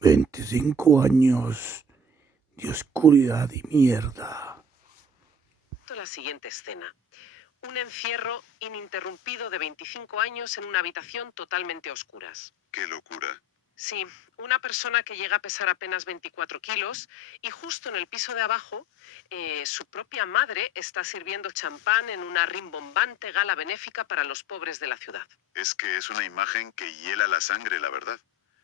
25 años de oscuridad y mierda. La siguiente escena. Un encierro ininterrumpido de 25 años en una habitación totalmente a oscuras. ¡Qué locura! Sí, una persona que llega a pesar apenas 24 kilos y justo en el piso de abajo, su propia madre está sirviendo champán en una rimbombante gala benéfica para los pobres de la ciudad. Es que es una imagen que hiela la sangre, la verdad.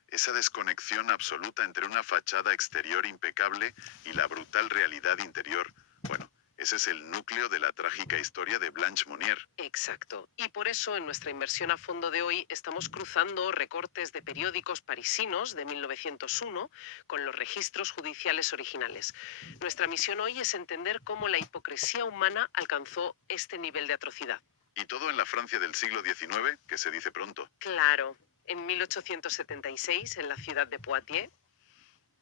Esa desconexión absoluta entre una fachada exterior impecable y la brutal realidad interior. Bueno, ese es el núcleo de la trágica historia de Blanche Monnier. Exacto. Y por eso en nuestra inversión a fondo de hoy estamos cruzando recortes de periódicos parisinos de 1901 con los registros judiciales originales. Nuestra misión hoy es entender cómo la hipocresía humana alcanzó este nivel de atrocidad. Y todo en la Francia del siglo XIX, que se dice pronto. Claro, en 1876, en la ciudad de Poitiers,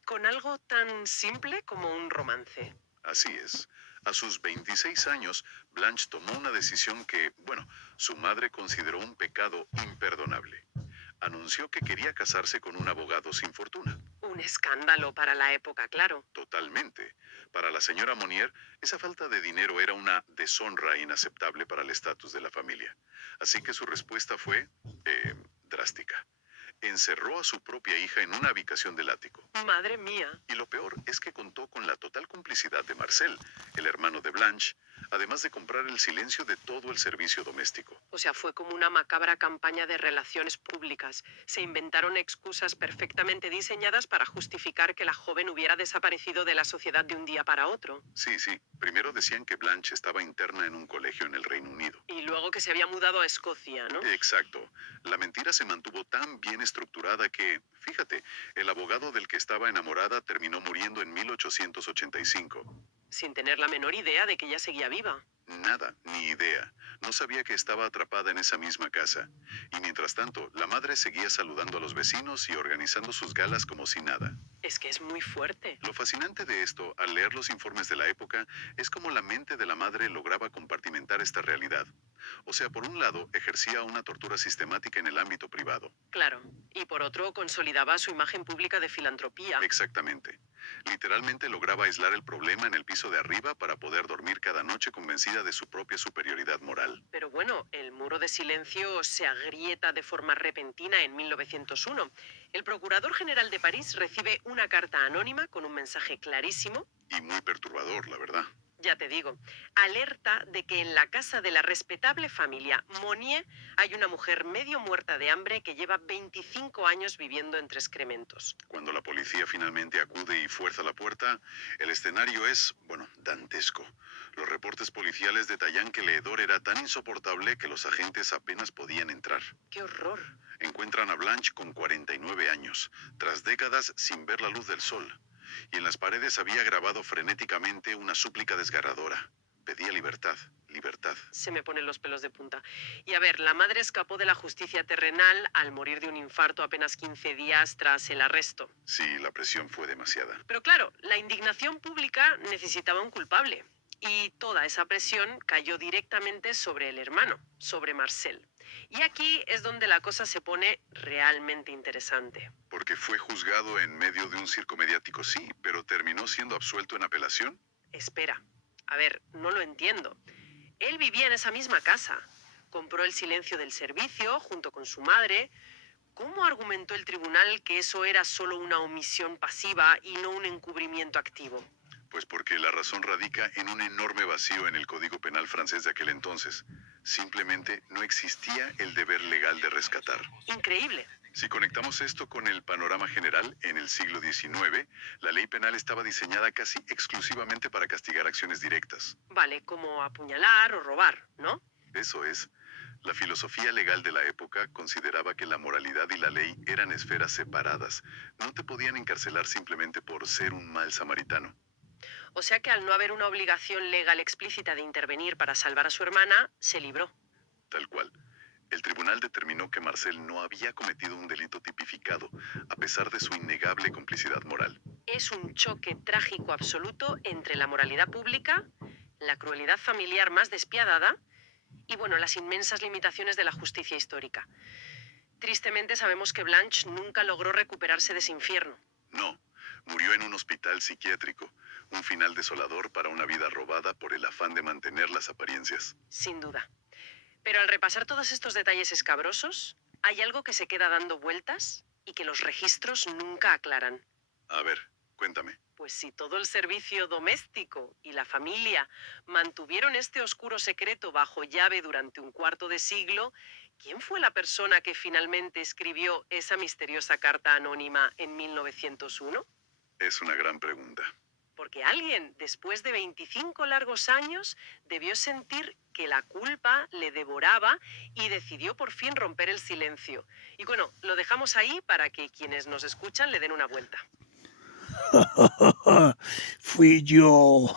con algo tan simple como un romance. Así es. A sus 26 años, Blanche tomó una decisión que, bueno, su madre consideró un pecado imperdonable. Anunció que quería casarse con un abogado sin fortuna. Un escándalo para la época, claro. Totalmente. Para la señora Monnier, esa falta de dinero era una deshonra inaceptable para el estatus de la familia. Así que su respuesta fue, drástica. Encerró a su propia hija en una habitación del ático. Madre mía. Y lo peor es que contó con la total complicidad de Marcel, el hermano de Blanche, además de comprar el silencio de todo el servicio doméstico. O sea, fue como una macabra campaña de relaciones públicas. Se inventaron excusas perfectamente diseñadas para justificar que la joven hubiera desaparecido de la sociedad de un día para otro. Sí, sí. Primero decían que Blanche estaba interna en un colegio en el Reino Unido. Y luego que se había mudado a Escocia, ¿no? Exacto. La mentira se mantuvo tan bien estructurada que, fíjate, el abogado del que estaba enamorada terminó muriendo en 1885. Sin tener la menor idea de que ella seguía viva. Nada, ni idea. No sabía que estaba atrapada en esa misma casa. Y mientras tanto, la madre seguía saludando a los vecinos y organizando sus galas como si nada. Es que es muy fuerte. Lo fascinante de esto, al leer los informes de la época, es cómo la mente de la madre lograba compartimentar esta realidad. O sea, por un lado, ejercía una tortura sistemática en el ámbito privado. Claro. Y por otro, consolidaba su imagen pública de filantropía. Exactamente. Literalmente lograba aislar el problema en el piso de arriba para poder dormir cada noche convencida de su propia superioridad moral. Pero bueno, el muro de silencio se agrieta de forma repentina en 1901. El procurador general de París recibe una carta anónima con un mensaje clarísimo. Y muy perturbador, la verdad. Ya te digo, alerta de que en la casa de la respetable familia Monnier hay una mujer medio muerta de hambre que lleva 25 años viviendo entre excrementos. Cuando la policía finalmente acude y fuerza la puerta, el escenario es, bueno, dantesco. Los reportes policiales detallan que el hedor era tan insoportable que los agentes apenas podían entrar. ¡Qué horror! Encuentran a Blanche con 49 años, tras décadas sin ver la luz del sol. Y en las paredes había grabado frenéticamente una súplica desgarradora. Pedía libertad, libertad. Se me ponen los pelos de punta. Y a ver, la madre escapó de la justicia terrenal al morir de un infarto apenas 15 días tras el arresto. Sí, la presión fue demasiada. Pero claro, la indignación pública necesitaba un culpable. Y toda esa presión cayó directamente sobre el hermano, sobre Marcel. Y aquí es donde la cosa se pone realmente interesante. Porque fue juzgado en medio de un circo mediático, sí, pero terminó siendo absuelto en apelación. Espera, a ver, no lo entiendo. Él vivía en esa misma casa. Compró el silencio del servicio junto con su madre. ¿Cómo argumentó el tribunal que eso era solo una omisión pasiva y no un encubrimiento activo? Pues porque la razón radica en un enorme vacío en el Código Penal francés de aquel entonces. Simplemente no existía el deber legal de rescatar. Increíble. Si conectamos esto con el panorama general, en el siglo XIX, la ley penal estaba diseñada casi exclusivamente para castigar acciones directas. Vale, como apuñalar o robar, ¿no? Eso es. La filosofía legal de la época consideraba que la moralidad y la ley eran esferas separadas. No te podían encarcelar simplemente por ser un mal samaritano. O sea que al no haber una obligación legal explícita de intervenir para salvar a su hermana, se libró. Tal cual. El tribunal determinó que Marcel no había cometido un delito tipificado, a pesar de su innegable complicidad moral. Es un choque trágico absoluto entre la moralidad pública, la crueldad familiar más despiadada y, bueno, las inmensas limitaciones de la justicia histórica. Tristemente sabemos que Blanche nunca logró recuperarse de ese infierno. No, murió en un hospital psiquiátrico. Un final desolador para una vida robada por el afán de mantener las apariencias. Sin duda. Pero al repasar todos estos detalles escabrosos, hay algo que se queda dando vueltas y que los registros nunca aclaran. A ver, cuéntame. Pues si todo el servicio doméstico y la familia mantuvieron este oscuro secreto bajo llave durante un cuarto de siglo, ¿quién fue la persona que finalmente escribió esa misteriosa carta anónima en 1901? Es una gran pregunta. Porque alguien, después de 25 largos años, debió sentir que la culpa le devoraba y decidió por fin romper el silencio. Y bueno, lo dejamos ahí para que quienes nos escuchan le den una vuelta. Fui yo.